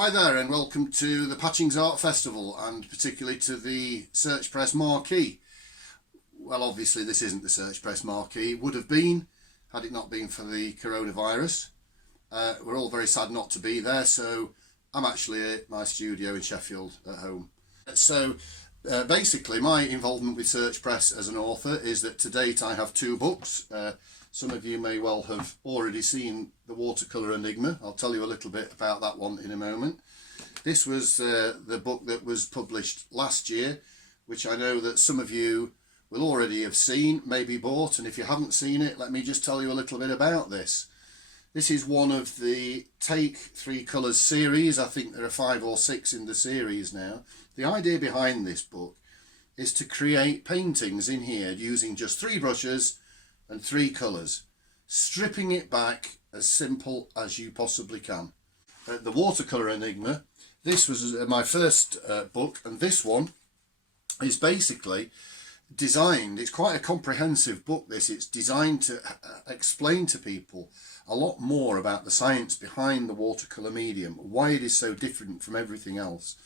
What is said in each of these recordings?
Hi there and welcome to the Patchings Art Festival and particularly to the Search Press Marquee. Well, obviously this isn't the Search Press Marquee. It would have been had it not been for the coronavirus. We're all very sad not to be there, so I'm actually at my studio in Sheffield at home. Basically my involvement with Search Press as an author is that to date I have two books. Some of you may well have already seen the Watercolor Enigma. I'll tell you a little bit about that one in a moment. This was the book that was published last year, which I know that some of you will already have seen, maybe bought, and if you haven't seen it, let me just tell you a little bit about this. This is one of the Take 3 Colours series. I think there are 5 or 6 in the series now. The idea behind this book is to create paintings in here using just 3 brushes and 3 colours, stripping it back as simple as you possibly can. The Watercolor Enigma, this was my first book, and this one is basically designed, it's quite a comprehensive book this, it's designed to explain to people a lot more about the science behind the watercolour medium, why it is so different from everything else.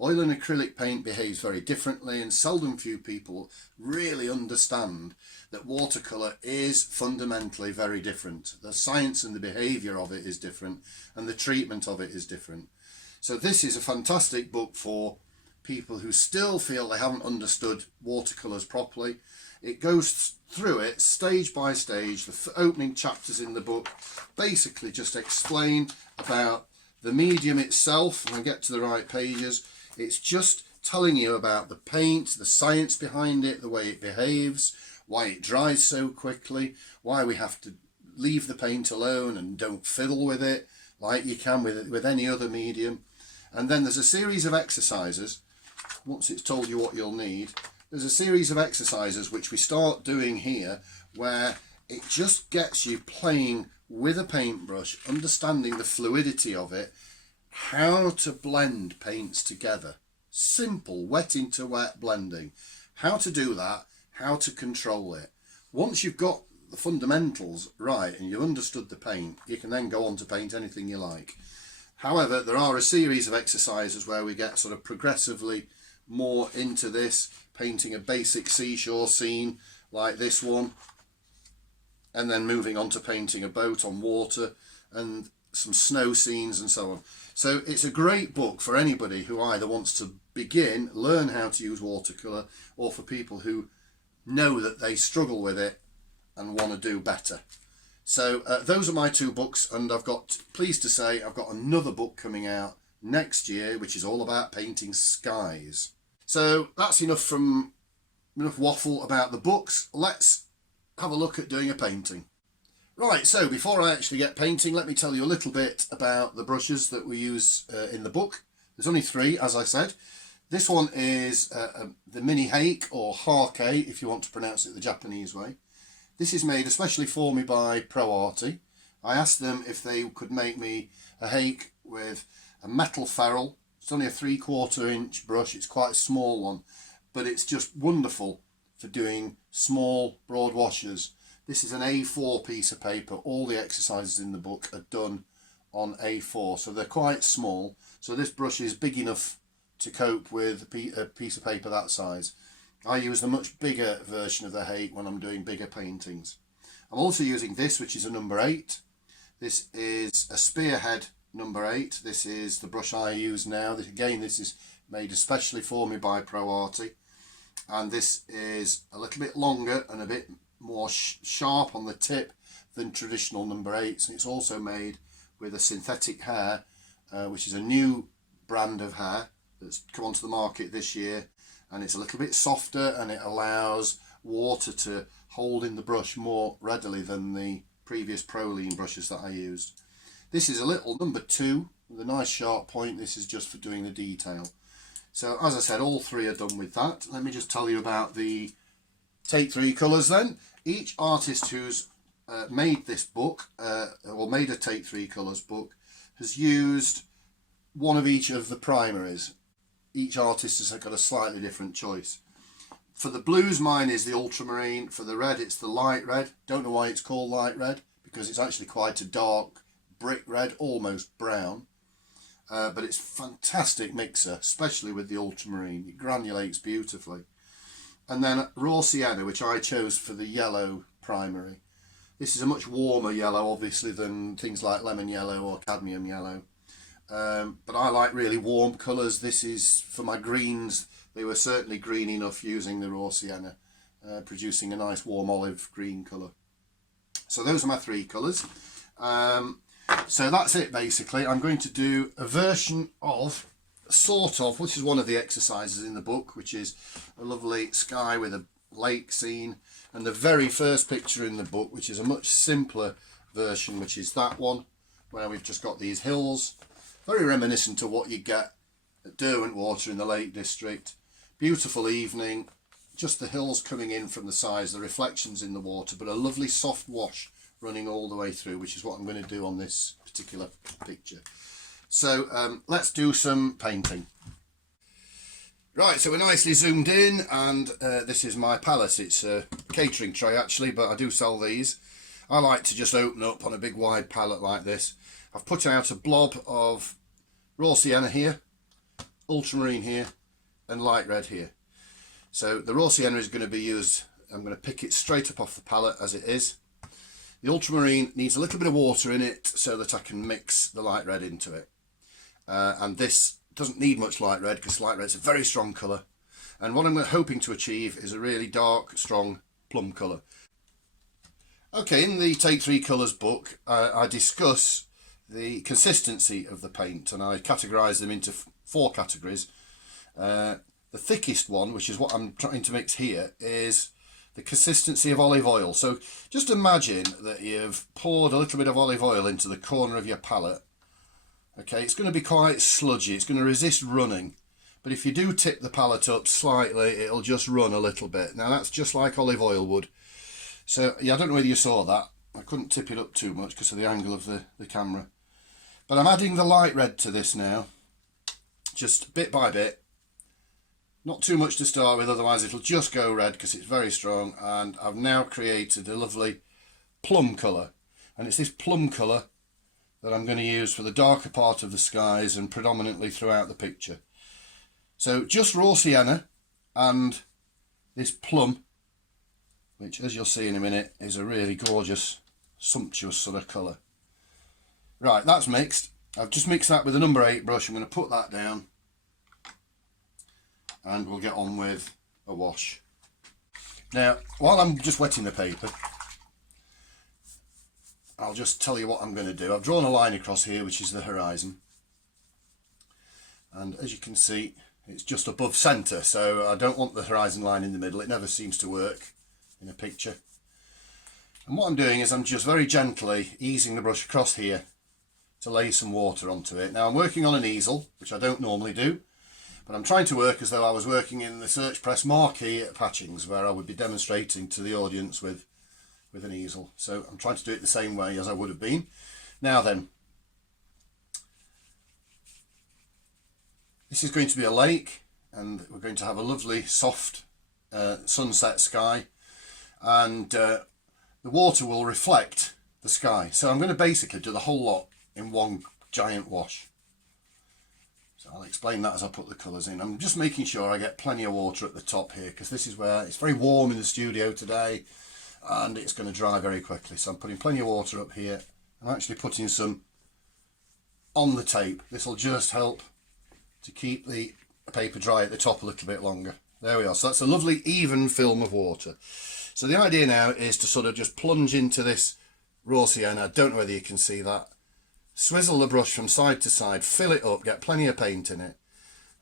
Oil and acrylic paint behaves very differently, and seldom few people really understand that watercolour is fundamentally very different. The science and the behaviour of it is different, and the treatment of it is different. So this is a fantastic book for people who still feel they haven't understood watercolours properly. It goes through it stage by stage. The opening chapters in the book basically just explain about the medium itself, and I get to the right pages. It's just telling you about the paint, the science behind it, the way it behaves, why it dries so quickly, why we have to leave the paint alone and don't fiddle with it like you can with any other medium. And then there's a series of exercises. Once it's told you what you'll need, there's a series of exercises which we start doing here, where it just gets you playing with a paintbrush, understanding the fluidity of it, how to blend paints together. Simple wet into wet blending. How to do that, how to control it. Once you've got the fundamentals right and you've understood the paint, you can then go on to paint anything you like. However, there are a series of exercises where we get sort of progressively more into this, painting a basic seashore scene like this one, and then moving on to painting a boat on water and some snow scenes and so on. So it's a great book for anybody who either wants to begin, learn how to use watercolour, or for people who know that they struggle with it and want to do better. So those are my 2 books, and I've got, pleased to say, I've got another book coming out next year which is all about painting skies. So that's enough waffle about the books. Let's have a look at doing a painting. Right, so before I actually get painting, let me tell you a little bit about the brushes that we use in the book. There's only 3, as I said. This one is the Mini Hake, or Hake if you want to pronounce it the Japanese way. This is made especially for me by ProArty. I asked them if they could make me a hake with a metal ferrule. It's only a 3/4 inch brush, it's quite a small one, but it's just wonderful for doing small broad washes. This is an A4 piece of paper. All the exercises in the book are done on A4, so they're quite small. So this brush is big enough to cope with a piece of paper that size. I use the much bigger version of the hake when I'm doing bigger paintings. I'm also using this, which is a number 8. This is a Spearhead number 8. This is the brush I use now. Again, this is made especially for me by ProArty. And this is a little bit longer and a bit more sharp on the tip than traditional number 8s. It's also made with a synthetic hair, which is a new brand of hair that's come onto the market this year, and it's a little bit softer and it allows water to hold in the brush more readily than the previous Proline brushes that I used. This is a little number 2 with a nice sharp point. This is just for doing the detail. So as I said, all 3 are done with that. Let me just tell you about the Take 3 Colours then. Each artist who's made this book, or made a Take 3 Colours book, has used one of each of the primaries. Each artist has got a slightly different choice. For the blues, mine is the ultramarine. For the red, it's the light red. Don't know why it's called light red, because it's actually quite a dark brick red, almost brown. but it's a fantastic mixer, especially with the ultramarine. It granulates beautifully. And then raw sienna, which I chose for the yellow primary. This is a much warmer yellow, obviously, than things like lemon yellow or cadmium yellow. But I like really warm colours. This is for my greens. They were certainly green enough using the raw sienna, producing a nice warm olive green colour. So those are my three colours. So that's it basically. I'm going to do a version of, which is one of the exercises in the book, which is a lovely sky with a lake scene, and the very first picture in the book, which is a much simpler version, which is that one, where we've just got these hills, very reminiscent of what you get at Derwentwater in the Lake District. Beautiful evening, just the hills coming in from the sides, the reflections in the water, but a lovely soft wash running all the way through, which is what I'm going to do on this particular picture. So let's do some painting. Right, so we're nicely zoomed in, and this is my palette. It's a catering tray actually, but I do sell these. I like to just open up on a big wide palette like this. I've put out a blob of raw sienna here, ultramarine here, and light red here. So the raw sienna is going to be used, I'm going to pick it straight up off the palette as it is. The ultramarine needs a little bit of water in it so that I can mix the light red into it. And this doesn't need much light red because light red is a very strong colour. And what I'm hoping to achieve is a really dark, strong plum colour. Okay, in the Take 3 Colours book, I discuss the consistency of the paint, and I categorise them into 4 categories. The thickest one, which is what I'm trying to mix here, is the consistency of olive oil. So just imagine that you've poured a little bit of olive oil into the corner of your palette. Okay, it's going to be quite sludgy, it's going to resist running, but if you do tip the palette up slightly, it'll just run a little bit. Now that's just like olive oil would. So yeah, I don't know whether you saw that. I couldn't tip it up too much because of the angle of the camera. But I'm adding the light red to this now, just bit by bit. Not too much to start with, otherwise it'll just go red because it's very strong. And I've now created a lovely plum colour. And it's this plum colour that I'm going to use for the darker part of the skies and predominantly throughout the picture. So just raw sienna and this plum, which as you'll see in a minute is a really gorgeous, sumptuous sort of colour. Right, that's mixed. I've just mixed that with a number 8 brush. I'm going to put that down and we'll get on with a wash. Now, while I'm just wetting the paper, I'll just tell you what I'm going to do. I've drawn a line across here, which is the horizon. And as you can see, it's just above centre, so I don't want the horizon line in the middle. It never seems to work in a picture. And what I'm doing is I'm just very gently easing the brush across here to lay some water onto it. Now I'm working on an easel, which I don't normally do, but I'm trying to work as though I was working in the search press marquee at Patchings, where I would be demonstrating to the audience with an easel. So I'm trying to do it the same way as I would have been. Now then, this is going to be a lake, and we're going to have a lovely soft sunset sky, and the water will reflect the sky. So I'm going to basically do the whole lot in one giant wash. So I'll explain that as I put the colours in. I'm just making sure I get plenty of water at the top here, because this is where it's very warm in the studio today and it's going to dry very quickly. So I'm putting plenty of water up here. I'm actually putting some on the tape. This will just help to keep the paper dry at the top a little bit longer. There we are. So that's a lovely even film of water. So the idea now is to sort of just plunge into this raw sienna. I don't know whether you can see that. Swizzle the brush from side to side, fill it up, get plenty of paint in it.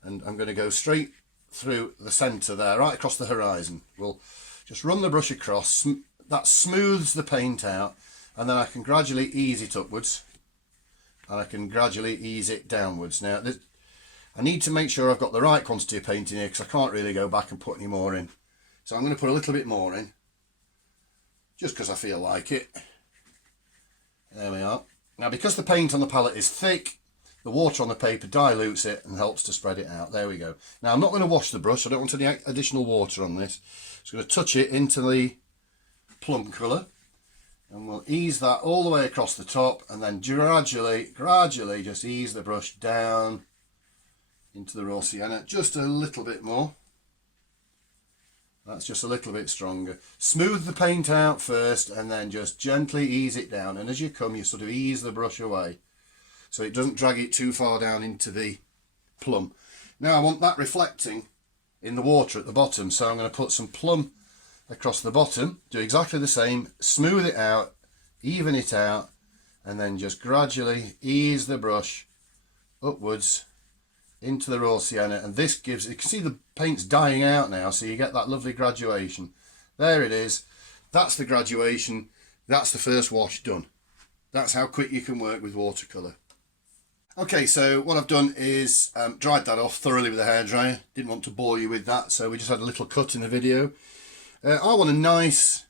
And I'm going to go straight through the centre there, right across the horizon. We'll just run the brush across. That smooths the paint out, and then I can gradually ease it upwards and I can gradually ease it downwards. Now I need to make sure I've got the right quantity of paint in here, because I can't really go back and put any more in. So I'm going to put a little bit more in, just because I feel like it. There we are. Now because the paint on the palette is thick, the water on the paper dilutes it and helps to spread it out. There we go. Now I'm not going to wash the brush. I don't want any additional water on this. Just going to touch it into the plum colour. And we'll ease that all the way across the top, and then gradually just ease the brush down into the raw sienna, just a little bit more. That's just a little bit stronger. Smooth the paint out first and then just gently ease it down, and as you come you sort of ease the brush away so it doesn't drag it too far down into the plum. Now I want that reflecting in the water at the bottom, so I'm going to put some plum across the bottom, do exactly the same, smooth it out, even it out, and then just gradually ease the brush upwards into the raw sienna. And this gives, you can see the paint's dying out now, so you get that lovely graduation. There it is, that's the graduation, that's the first wash done. That's how quick you can work with watercolour. Okay, so what I've done is dried that off thoroughly with a hairdryer. Didn't want to bore you with that, so we just had a little cut in the video. I want a nice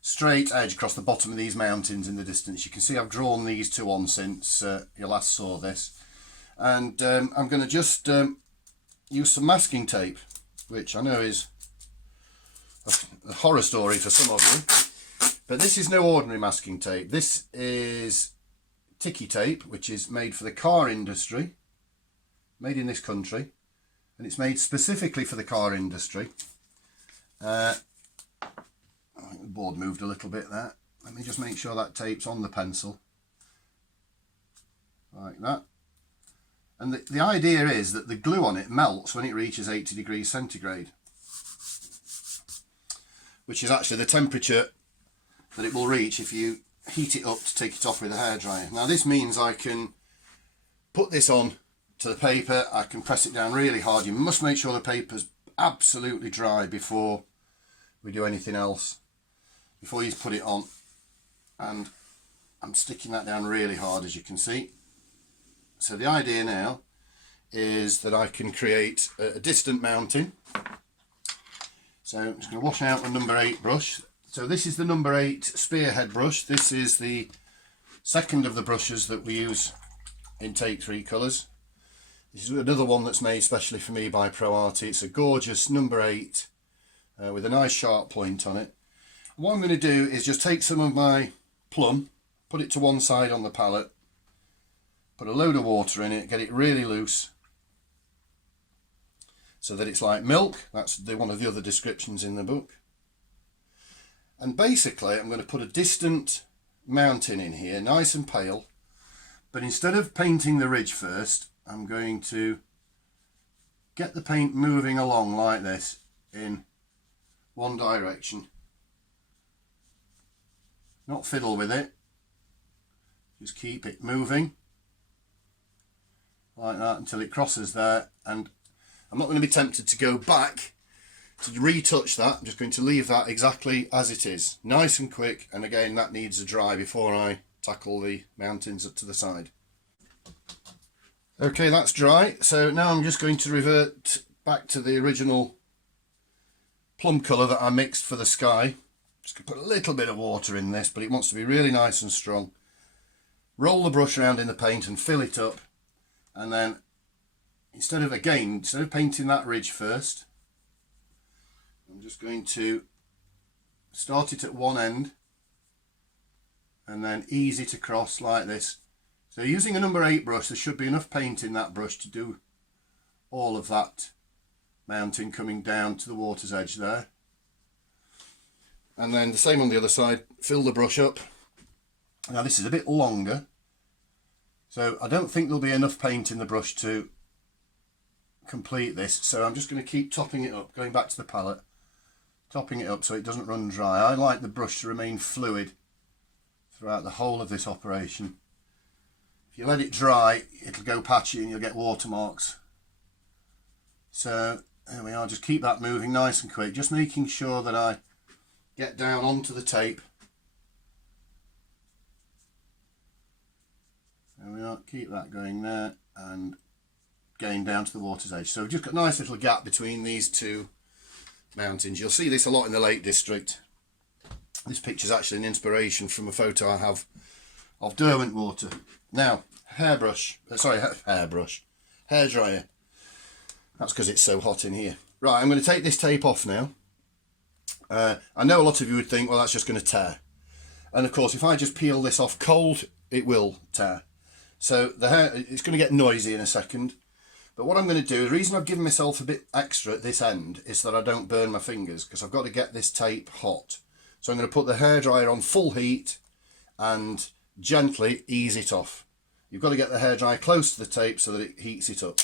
straight edge across the bottom of these mountains in the distance. You can see I've drawn these two on since you last saw this. And I'm going to just use some masking tape, which I know is a horror story for some of you. But this is no ordinary masking tape. This is ticky tape, which is made for the car industry, made in this country, and it's made specifically for the car industry. I think the board moved a little bit there. Let me just make sure that tape's on the pencil, like that. And the idea is that the glue on it melts when it reaches 80 degrees centigrade, which is actually the temperature that it will reach if you heat it up to take it off with a hairdryer. Now this means I can put this on to the paper, I can press it down really hard. You must make sure the paper's absolutely dry before we do anything else, before you put it on. And I'm sticking that down really hard, as you can see. So the idea now is that I can create a distant mounting. So I'm just going to wash out my number 8 brush. So this is the number 8 spearhead brush. This is the second of the brushes that we use in Take 3 colours. This is another one that's made specially for me by ProArty. It's a gorgeous number 8 with a nice sharp point on it. What I'm going to do is just take some of my plum, put it to one side on the palette, put a load of water in it, get it really loose so that it's like milk. That's one of the other descriptions in the book. And basically I'm going to put a distant mountain in here, nice and pale, but instead of painting the ridge first, I'm going to get the paint moving along like this in one direction. Not fiddle with it, just keep it moving like that until it crosses there. And I'm not going to be tempted to go back to retouch that. I'm just going to leave that exactly as it is, nice and quick. And again, that needs a dry before I tackle the mountains up to the side. Okay, that's dry. So now I'm just going to revert back to the original plum colour that I mixed for the sky. Just going to put a little bit of water in this, but it wants to be really nice and strong. Roll the brush around in the paint and fill it up. And then instead of painting that ridge first, I'm just going to start it at one end and then ease it across like this. So using a number 8 brush, there should be enough paint in that brush to do all of that mountain coming down to the water's edge there. And then the same on the other side, fill the brush up. Now this is a bit longer, so I don't think there'll be enough paint in the brush to complete this. So I'm just going to keep topping it up, going back to the palette, topping it up so it doesn't run dry. I like the brush to remain fluid throughout the whole of this operation. If you let it dry, it'll go patchy and you'll get watermarks. So there we are, just keep that moving nice and quick, just making sure that I get down onto the tape. There we are, keep that going there and going down to the water's edge. So we've just got a nice little gap between these two mountains. You'll see this a lot in the Lake District. This picture is actually an inspiration from a photo I have of Derwent water. Now, hairdryer. That's because it's so hot in here. Right, I'm going to take this tape off now. I know a lot of you would think, well, that's just going to tear. And of course, if I just peel this off cold, it will tear. So the hair, it's going to get noisy in a second. But what I'm going to do, the reason I've given myself a bit extra at this end is that I don't burn my fingers, because I've got to get this tape hot. So I'm going to put the hairdryer on full heat and gently ease it off. You've got to get the hairdryer close to the tape so that it heats it up.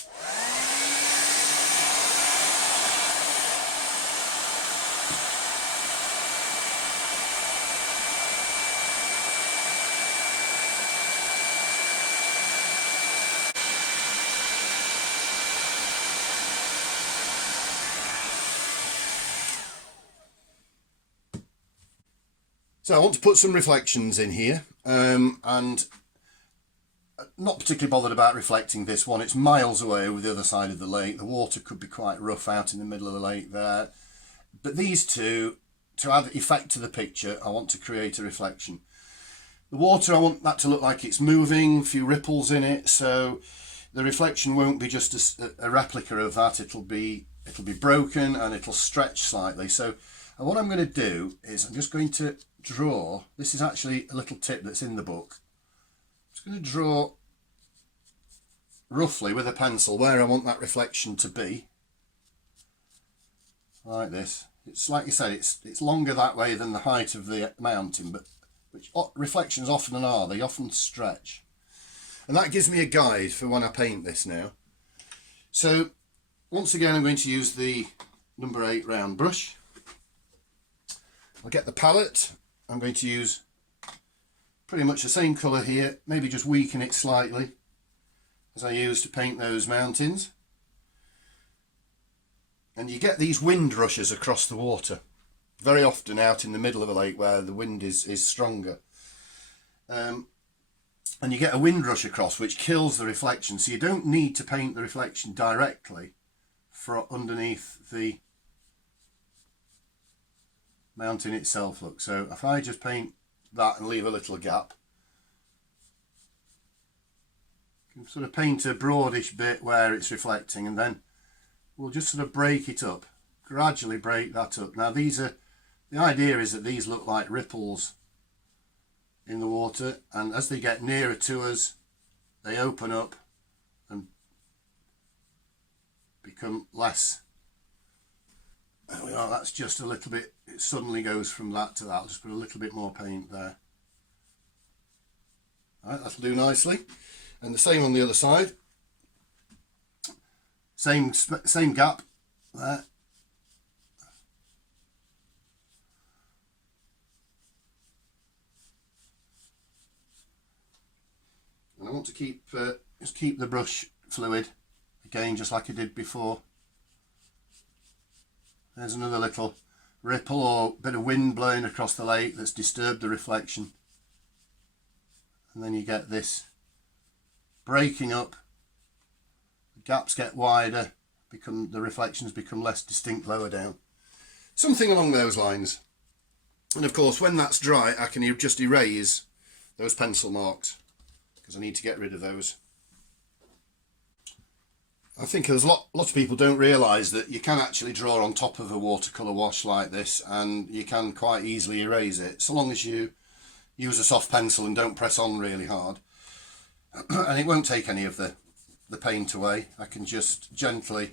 So I want to put some reflections in here, and not particularly bothered about reflecting this one. It's miles away over the other side of the lake. The water could be quite rough out in the middle of the lake there. But these two, to add effect to the picture, I want to create a reflection. The water, I want that to look like it's moving, a few ripples in it, so the reflection won't be just a replica of that. It'll be broken and it'll stretch slightly. So what I'm going to do is I'm just going to draw, this is actually a little tip that's in the book. I'm just going to draw roughly with a pencil where I want that reflection to be, like this. It's like you said, it's longer that way than the height of the mountain, but which reflections often are, they often stretch. And that gives me a guide for when I paint this now. So once again, I'm going to use the number 8 round brush. I'll get the palette. I'm going to use pretty much the same colour here, maybe just weaken it slightly as I used to paint those mountains. And you get these wind rushes across the water, very often out in the middle of a lake where the wind is stronger. And you get a wind rush across which kills the reflection, so you don't need to paint the reflection directly from underneath the mountain itself. Look, so if I just paint that and leave a little gap, you can sort of paint a broadish bit where it's reflecting, and then we'll just sort of break it up, gradually break that up. Now the idea is that these look like ripples in the water, and as they get nearer to us they open up and become less. There we are, that's just a little bit, it suddenly goes from that to that. I'll just put a little bit more paint there. Alright, that'll do nicely. And the same on the other side. Same gap there. And I want to just keep the brush fluid, again just like I did before. There's another little ripple or bit of wind blowing across the lake that's disturbed the reflection. And then you get this breaking up, the gaps get wider, the reflections become less distinct lower down. Something along those lines. And of course when that's dry I can just erase those pencil marks because I need to get rid of those. I think there's a lot of people don't realise that you can actually draw on top of a watercolour wash like this, and you can quite easily erase it, so long as you use a soft pencil and don't press on really hard. And it won't take any of the paint away. I can just gently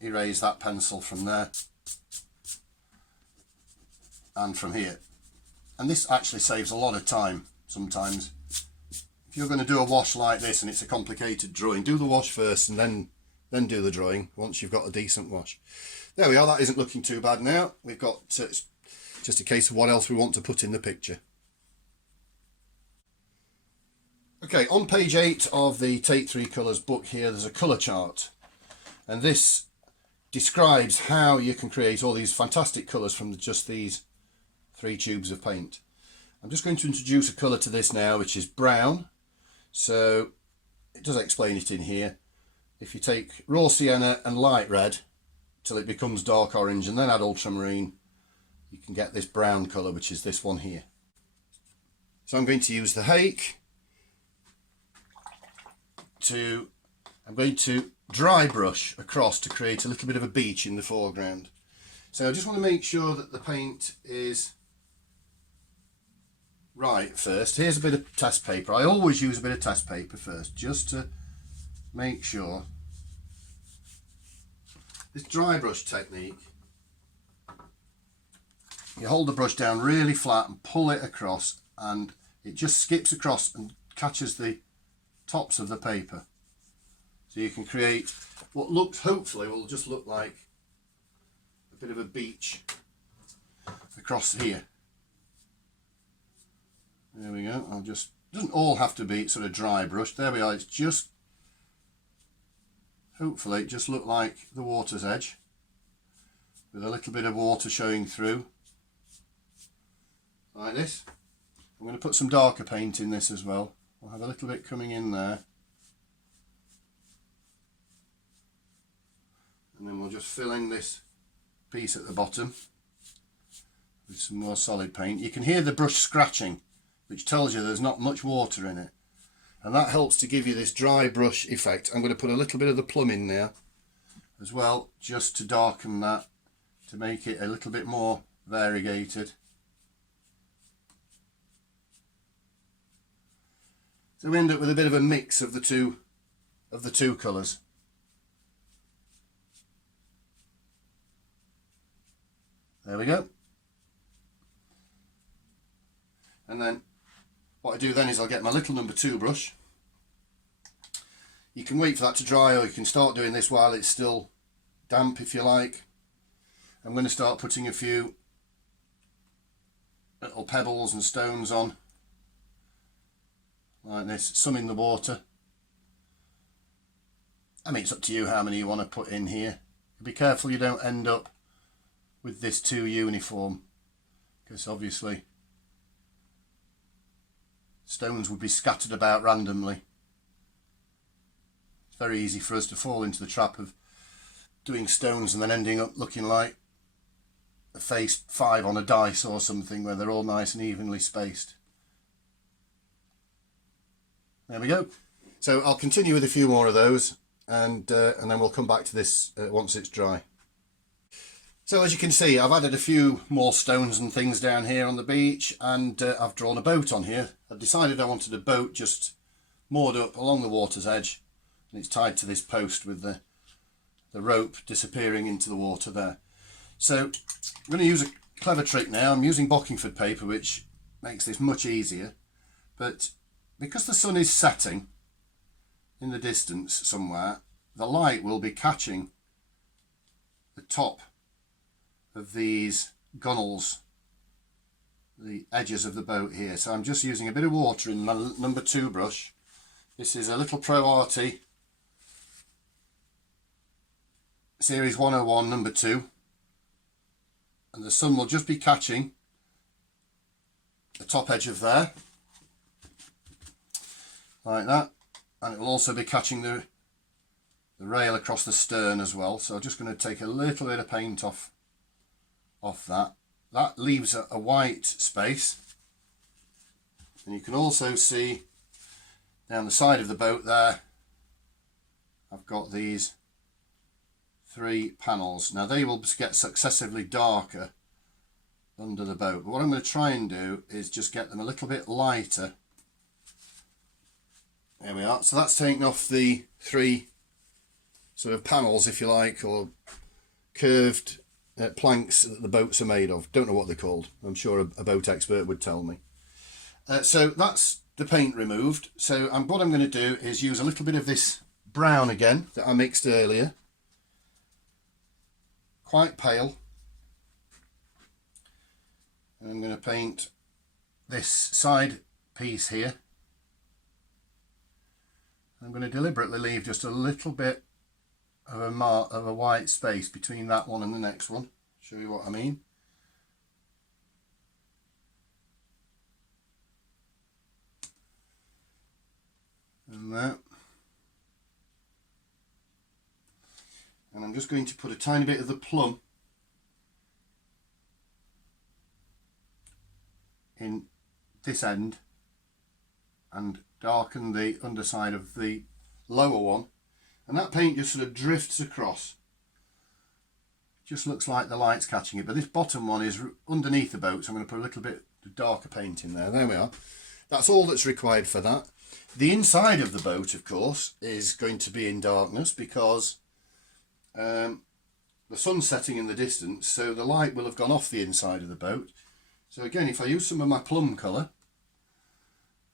erase that pencil from there and from here. And this actually saves a lot of time sometimes. If you're going to do a wash like this and it's a complicated drawing, do the wash first and then do the drawing once you've got a decent wash. There we are, that isn't looking too bad now. We've got just a case of what else we want to put in the picture. Okay, on page 8 of the Take 3 Colours book here, there's a colour chart. And this describes how you can create all these fantastic colours from just these 3 tubes of paint. I'm just going to introduce a colour to this now, which is brown. So it does explain it in here. If you take raw sienna and light red till it becomes dark orange and then add ultramarine, you can get this brown colour, which is this one here. So I'm going to use the hake I'm going to dry brush across to create a little bit of a beach in the foreground. So I just want to make sure that the paint is right first. Here's a bit of test paper. I always use a bit of test paper first, just to make sure. This dry brush technique, you hold the brush down really flat and pull it across, and it just skips across and catches the tops of the paper. So you can create what looks, hopefully will just look like a bit of a beach across here. There we go. I'll just, doesn't all have to be sort of dry brush. There we are. It's just, hopefully it just look like the water's edge with a little bit of water showing through like this. I'm going to put some darker paint in this as well. I'll have a little bit coming in there. And then we'll just fill in this piece at the bottom with some more solid paint. You can hear the brush scratching, which tells you there's not much water in it. And that helps to give you this dry brush effect. I'm going to put a little bit of the plum in there as well, just to darken that, to make it a little bit more variegated. So we end up with a bit of a mix of the two colours. There we go. And then what I do then is I'll get my little number 2 brush. You can wait for that to dry, or you can start doing this while it's still damp if you like. I'm going to start putting a few little pebbles and stones on like this, some in the water. I mean, it's up to you how many you want to put in here. Be careful you don't end up with this too uniform, because obviously stones would be scattered about randomly. It's very easy for us to fall into the trap of doing stones and then ending up looking like a face 5 on a dice or something, where they're all nice and evenly spaced. There we go. So I'll continue with a few more of those, and then we'll come back to this once it's dry. So as you can see, I've added a few more stones and things down here on the beach, and I've drawn a boat on here. I decided I wanted a boat just moored up along the water's edge, and it's tied to this post with the rope disappearing into the water there. So I'm going to use a clever trick now. I'm using Bockingford paper, which makes this much easier, but because the sun is setting in the distance somewhere, the light will be catching the top of these gunnels, the edges of the boat here. So I'm just using a bit of water in my number 2 brush. This is a little Pro Arty Series 101 number 2, and the sun will just be catching the top edge of there like that, and it will also be catching the rail across the stern as well. So I'm just going to take a little bit of paint off that. That leaves a white space, and you can also see down the side of the boat there I've got these 3 panels. Now they will get successively darker under the boat, but what I'm going to try and do is just get them a little bit lighter. There we are. So that's taking off the 3 sort of panels, if you like, or curved planks that the boats are made of. Don't know what they're called. I'm sure a boat expert would tell me. So that's the paint removed. So what I'm going to do is use a little bit of this brown again that I mixed earlier. Quite pale. And I'm going to paint this side piece here. I'm going to deliberately leave just a little bit of a white space between that one and the next one. Show you what I mean. And that. And I'm just going to put a tiny bit of the plum in this end and darken the underside of the lower one, and that paint just sort of drifts across. Just looks like the light's catching it, but this bottom one is underneath the boat, so I'm going to put a little bit darker paint in there. There we are. That's all that's required for that. The inside of the boat, of course, is going to be in darkness because the sun's setting in the distance, so the light will have gone off the inside of the boat. So again, if I use some of my plum colour,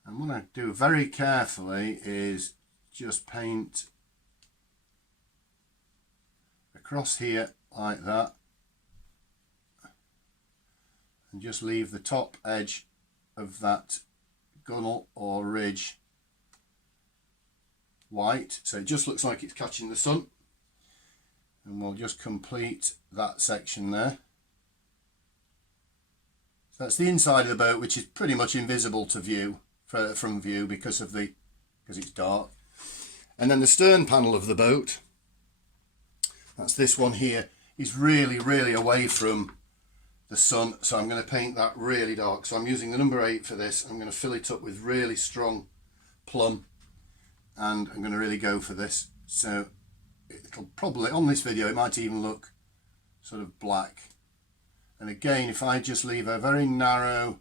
and what I do very carefully is just paint across here like that, and just leave the top edge of that gunnel or ridge white, so it just looks like it's catching the sun. And we'll just complete that section there. So that's the inside of the boat, which is pretty much invisible to view, from view, because it's dark. And then the stern panel of the boat, that's this one here, is really away from the sun, so I'm going to paint that really dark. So I'm using the number 8 for this. I'm going to fill it up with really strong plum, and I'm going to really go for this. So it'll probably, on this video, it might even look sort of black. And again, if I just leave a very narrow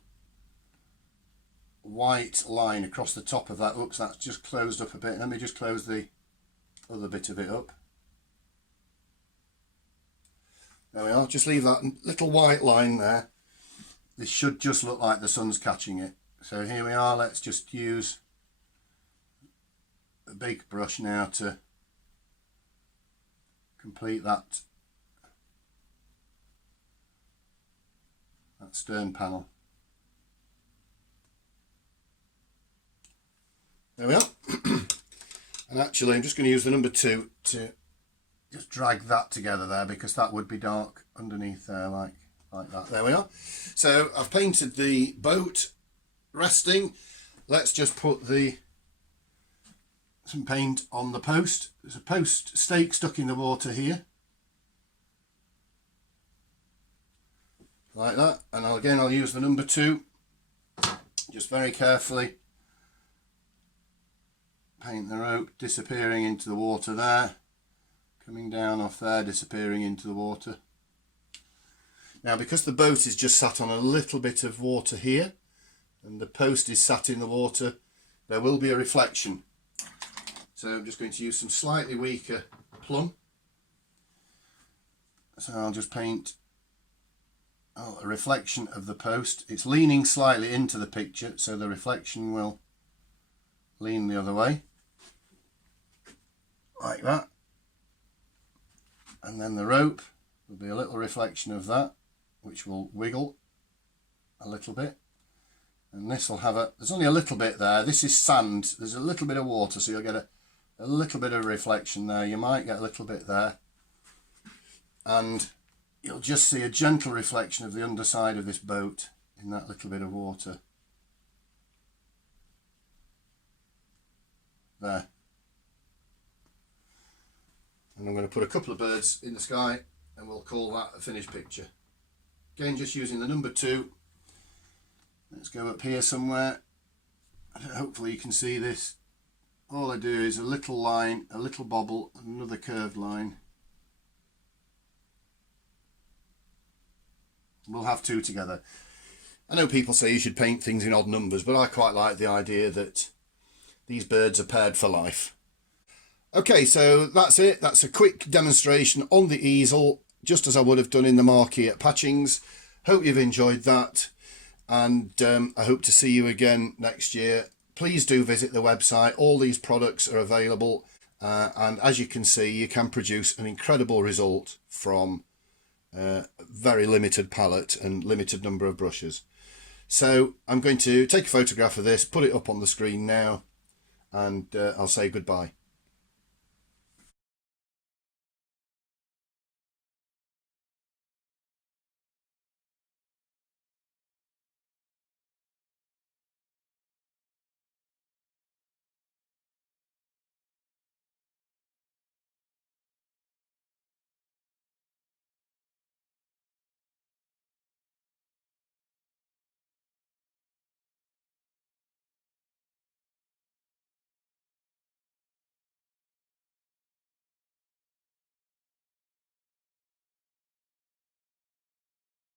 white line across the top of that, oops, that's just closed up a bit. Let me just close the other bit of it up. There we are, just leave that little white line there. This should just look like the sun's catching it. So here we are, let's just use a big brush now to complete that stern panel. There we are. And actually I'm just going to use the number 2 to just drag that together there, because that would be dark underneath there, like that. There we are. So I've painted the boat resting. Let's just put some paint on the post. There's a post stake stuck in the water here, like that. And I'll use the number 2, just very carefully paint the rope disappearing into the water there, coming down off there, disappearing into the water. Now, because the boat is just sat on a little bit of water here and the post is sat in the water, there will be a reflection. So I'm just going to use some slightly weaker plum. So I'll just paint a reflection of the post. It's leaning slightly into the picture, so the reflection will lean the other way, like that. And then the rope will be a little reflection of that, which will wiggle a little bit. And this will have there's only a little bit there. This is sand. There's a little bit of water, so you'll get a little bit of reflection there. You might get a little bit there. And you'll just see a gentle reflection of the underside of this boat in that little bit of water. There. And I'm going to put a couple of birds in the sky, and we'll call that a finished picture. Again, just using the number 2. Let's go up here somewhere. Hopefully you can see this. All I do is a little line, a little bobble, another curved line. We'll have 2 together. I know people say you should paint things in odd numbers, but I quite like the idea that these birds are paired for life. Okay, so that's it. That's a quick demonstration on the easel, just as I would have done in the marquee at Patchings. Hope you've enjoyed that, and I hope to see you again next year. Please do visit the website. All these products are available, and as you can see, you can produce an incredible result from a very limited palette and limited number of brushes. So I'm going to take a photograph of this, put it up on the screen now, and I'll say goodbye.